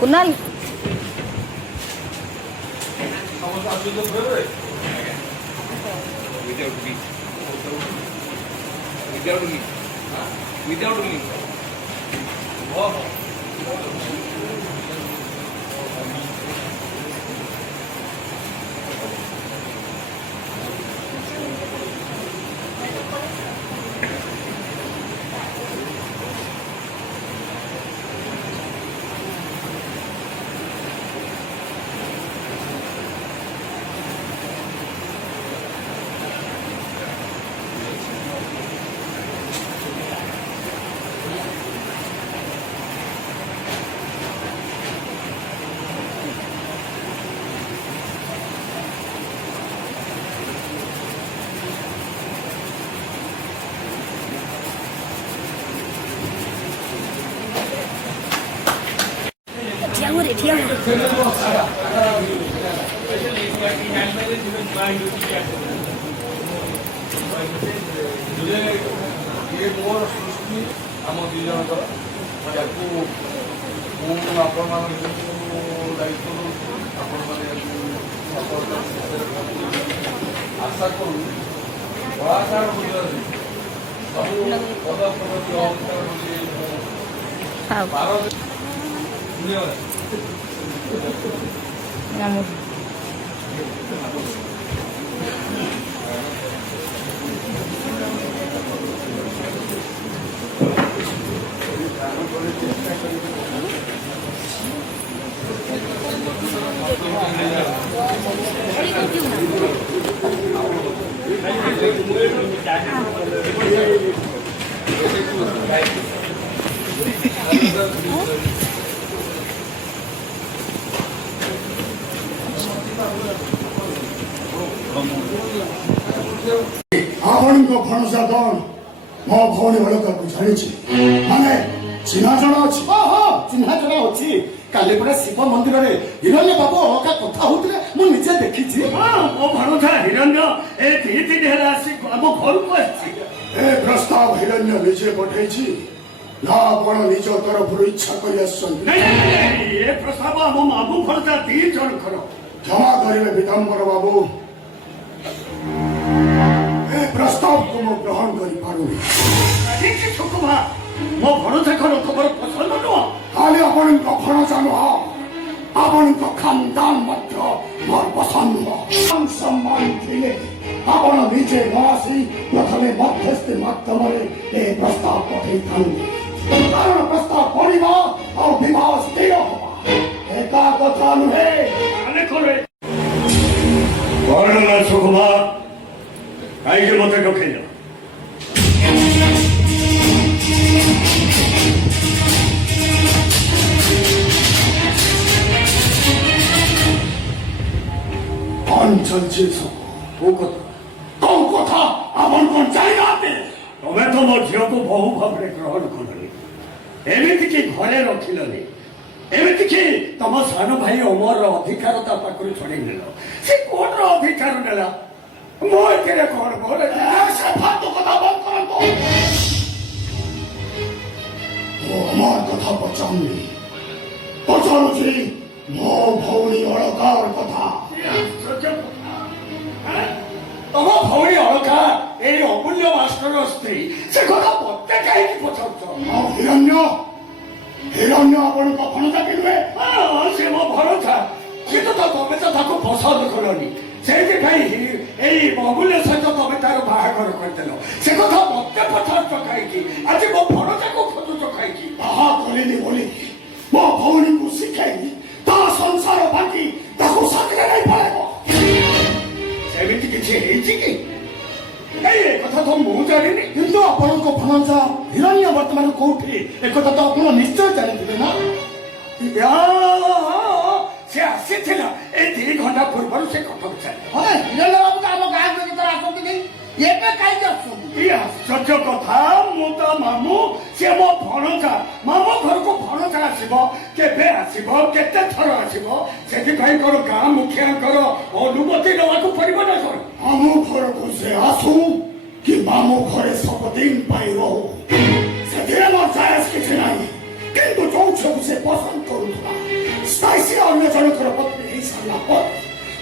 Kunal without me. ये मोर सृष्टि आम दी जनकर या आपण दायित्व आशा करूँ कलाकार सब पदप्रगति आपण भरोसा कौन मो भौणी अलग जानी माने चिन्हा जଣା ଅଛି चिन्हा जଣା ଅଛି काली परा शिव मंदिर रे हिरण्य बाबू अलका कथा होतले मु निजे देखिछि मो भरोसा हिरण्य ए 3 हेला आसी हम घर को आछि ए प्रस्ताव हिरण्य निजे पठेछि ना आपण निज तरफ इच्छा करि आछन नहीं ए प्रस्ताव हम मामू भरोसा 3 जण करो क्षमा करिवे विदंबर बाबू ए प्रस्ताव को मु ग्रहण करि पारुनी ठीक छै सुकुमा मो भरोसा करो खबर पसंद न खाली आपण को भरोसा न आपण को खानदान मध्य मोर पसंद हम सम्मान दिले आपण निजे वासी प्रथमे मध्यस्थ माध्यमरे ए प्रस्ताव पठेइ थानु कारण प्रस्ताव पढ़िबा और विवाह स्थिर होबा एका कथा नुहे आने करे वर्णना सुकुमा काई के मते कखेला अंचल जीसो कौ कथा आपण कोन जाइनाते तमे तो मो झियो को बहु भाबरे ग्रहण करले एमिति की घरे रखिलनी एमिति की तम सान भाई अमर अधिकार ता पाखरु छडे नेलो से कोन रो अधिकार नेला मो केरे कोन बोले से फालतू कथा बंद करंतो ओ हमार कथा पचाउनी पचाउची मो भौणी अलकार कथा तम भौणी अलका ए अमूल्य मास्टर स्त्री से कथा पत्ते काहे की पचाउछ हिरण्य हिरण्य आपण को भरोसा केलुए से मो भरोसा से तो तमे तो ताको पसंद करनी से खाई एई अमूल्य सहित तमे तार बाहागर करदेलो से कथा पत्ते पचाउछ काहे की आज मो भरोसा को खोजुछ काहे की बाहा करेनी बोली मो भौणी को सिखाई ता संसार बाकी ताको साकरे नहीं पड़ेगो सेमिति किछि हेछि की ए कथा तो मु जानिनी किंतु आपण को भरोसा हिरण्य वर्तमान कोठी ए कथा तो आपण निश्चय जानिथिबे ना या से आसीथिला ए 3 घंटा पूर्व से कथा चले अरे हिरण्य बाबू का हम गाय में तरह आसो कि नहीं ये पे काई जासो ये सत्य कथा मु तो मामू से मो भरोसा मामू घर को भरोसा आसीबो केबे आसीबो केते थर आसीबो सेति भाई करो गां मुखिया करो अनुमति देवा को पड़िबो ना करो हमू घर को से आसू कि मामू घरे सब दिन पाई रहो से मोर सायस किछ नाही किंतु जो छो से पसंद करूला ଜଣଙ୍କର ପତ୍ନୀ ହେଇସାରିଲା ପରେ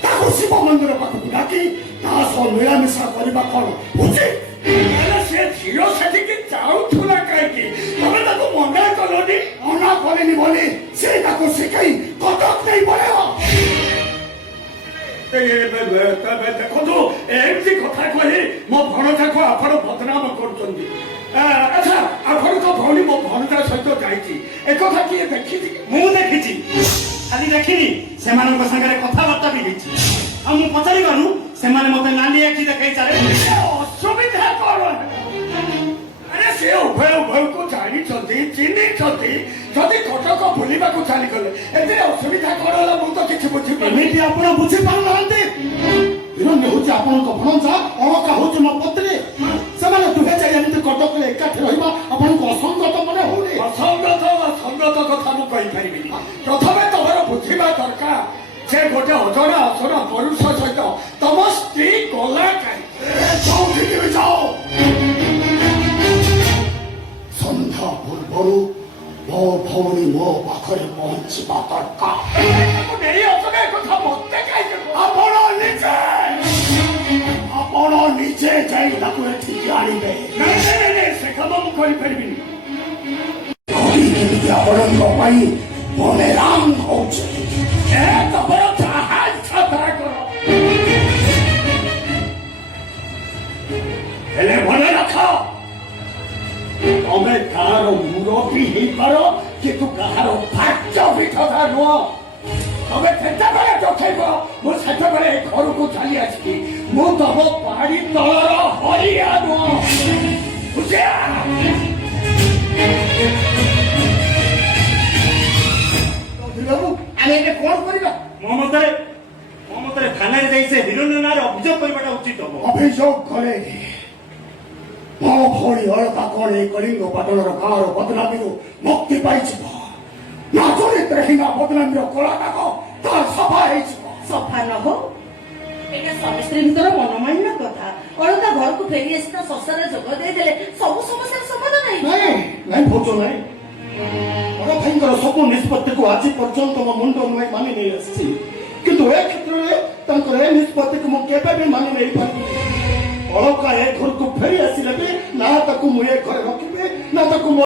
ତାକୁ ଶିବ ମନ୍ଦିର ପାଖକୁ ଡାକି ତା ସହ ମିଳାମିଶା କରିବା କ'ଣ ଉଚିତ? ହେଲେ ସେ ଝିଅ ସେଠିକି ଯାଉଥିଲା କାହିଁକି? ତମେ ତାକୁ ମନା କଲନି? ମନା କଲେନି ବୋଲି ସେ ତାକୁ ଶିଖେଇ କଟକ ନେଇ ପଳେଇବ। ଦେଖନ୍ତୁ ଏମିତି କଥା କହି ମୋ ଭଣଜାକୁ ଆପଣ ବଦନାମ କରୁଛନ୍ତି। ଆଚ୍ଛା, ଆପଣଙ୍କ ଭଉଣୀ ମୋ ଭଣଜା ସହିତ ଯାଇଛି, ଏକଥା କିଏ ଦେଖିଛି? ମୁଁ ଦେଖିଛି, ଖାଲି ଦେଖିନି ସେମାନଙ୍କ ସାଙ୍ଗରେ କଥାବାର୍ତ୍ତା ବି ହେଇଛି। ଆଉ ମୁଁ ପଚାରି ପାରୁନୁ ସେମାନେ ମତେ ନାଲି ଆଖି ଦେଖେଇ ଚାଲେ। ଅସୁବିଧା କଣ? ଆରେ ସେ ଉଭୟ ଉଭୟକୁ ଜାଣିଛନ୍ତି, ଚିହ୍ନିଛନ୍ତି। ଯଦି କଟକ ବୁଲିବାକୁ ଚାଲିଗଲେ ଏଥିରେ ଅସୁବିଧା କଣ ହେଲା ମୁଁ ତ କିଛି ବୁଝିପାରୁନି। ଏମିତି ଆପଣ ବୁଝିପାରୁନାହାନ୍ତି? ହିରଣ୍ୟ ହଉଛି ଆପଣଙ୍କ ଭଣଜା, ଅଳକା ହଉଛି ମୋ ପତ୍ନୀ। ସେମାନେ ଦୁହେଁ ଯାଇ ଏମିତି କଟକରେ ଏକାଠି ରହିବା ଆପଣଙ୍କୁ ଅସଙ୍ଗତ ମନେ ହଉନି? ଅସଙ୍ଗତ କଥା ମୁଁ କହିପାରିବିନି। ପ୍ରଥମେ ତମର ବୁଝିବା ଦରକାର ସେ ଗୋଟେ ଅଜଣା ଅଜଣା ପୁରୁଷ ସହିତ ତମ ସ୍ତ୍ରୀ ଗଲା ଯୋଉଠିକି ବି ଯାଅ ସନ୍ଧ୍ୟା ପୂର୍ବରୁ ମୋ ଭଉଣୀ ମୋ ପାଖରେ ପହଞ୍ଚିବା ଦରକାର। ନେଇ ଅଜଣା କଥା ମତେ କାହିଁକି? ଆପଣ ନିଜେ ଯାଇ ତାକୁ ଏଠିକି ଆଣିବେ। ସେ କାମ ମୁଁ କରିପାରିବିନି। କେମିତି ଆପଣଙ୍କ ପାଇଁ ମନେ ରାମ ହଉଛି। ତମର ଯାହା ଇଚ୍ଛା ତାହା କର, ହେଲେ ମନେ ରଖ ତମେ କାହାର ମୁରବୀ ହେଇପାର କିନ୍ତୁ କାହାର ଭାଗ୍ୟ ବିଧାତା ନୁହଁ। ତମେ କେତେବେଳେ ଦେଖେଇବ ମୁଁ ସେତେବେଳେ ଘରକୁ ଚାଲି ଆସିବି। ମୁଁ ତମ ପାଣି ତଳର ହରିଆ ନୁହଁ। ବାବୁ ଆମେ ଏବେ କଣ କରିବା? ମୋ ମତରେ ଥାନାରେ ଯାଇ ସେ ହିରଣ୍ୟ ନାଁରେ ଅଭିଯୋଗ କରିବାଟା ଉଚିତ ହବ। ଅଭିଯୋଗ କଲେ ମୋ ଭଉଣୀ ଅଳକା କଣ ଏଇ କଳିଙ୍ଗ ପାଟଣର ଗାଁର ବଦନାମୀରୁ ମୁକ୍ତି ପାଇଯିବ ନା ଚରିତ୍ରହୀନ ବଦନାମୀର କଳାଟାକ ତାର ସଫା ହେଇଯିବ। ସଫା ନ ହଉ ଏଇଟା ସ୍ୱାମୀ ସ୍ତ୍ରୀଙ୍କର ମନମାଳିନ୍ୟ କଥା। ଅଳକା ଘରକୁ ଫେରି ଆସି ତା ଶସ୍ୟରେ ଯୋଗ ଦେଇଦେଲେ ସବୁ ସମସ୍ୟାର ସମାଧାନ ହେଇଯିବ। ନାଇଁ ଭାଉଜ ନାଇଁ, ବଡ ଭାଇଙ୍କର ସବୁ ନିଷ୍ପତ୍ତିକୁ ଆଜି ପର୍ଯ୍ୟନ୍ତ ମୋ ମୁଣ୍ଡ ନୁହେଁ ମାନି ନେଇ ଆସିଛି, କିନ୍ତୁ ଏ କ୍ଷେତ୍ରରେ ତାଙ୍କର ଏ ନିଷ୍ପତ୍ତିକୁ ମୁଁ କେବେ ବି ମାନି ନେଇପାରିବି। ଅଳକା ଏ ଘରକୁ ଫେରି ଆସିଲେ ବି ନା ତାକୁ ମୁଁ ଏ ଘରେ ରଖିବି ନା ତାକୁ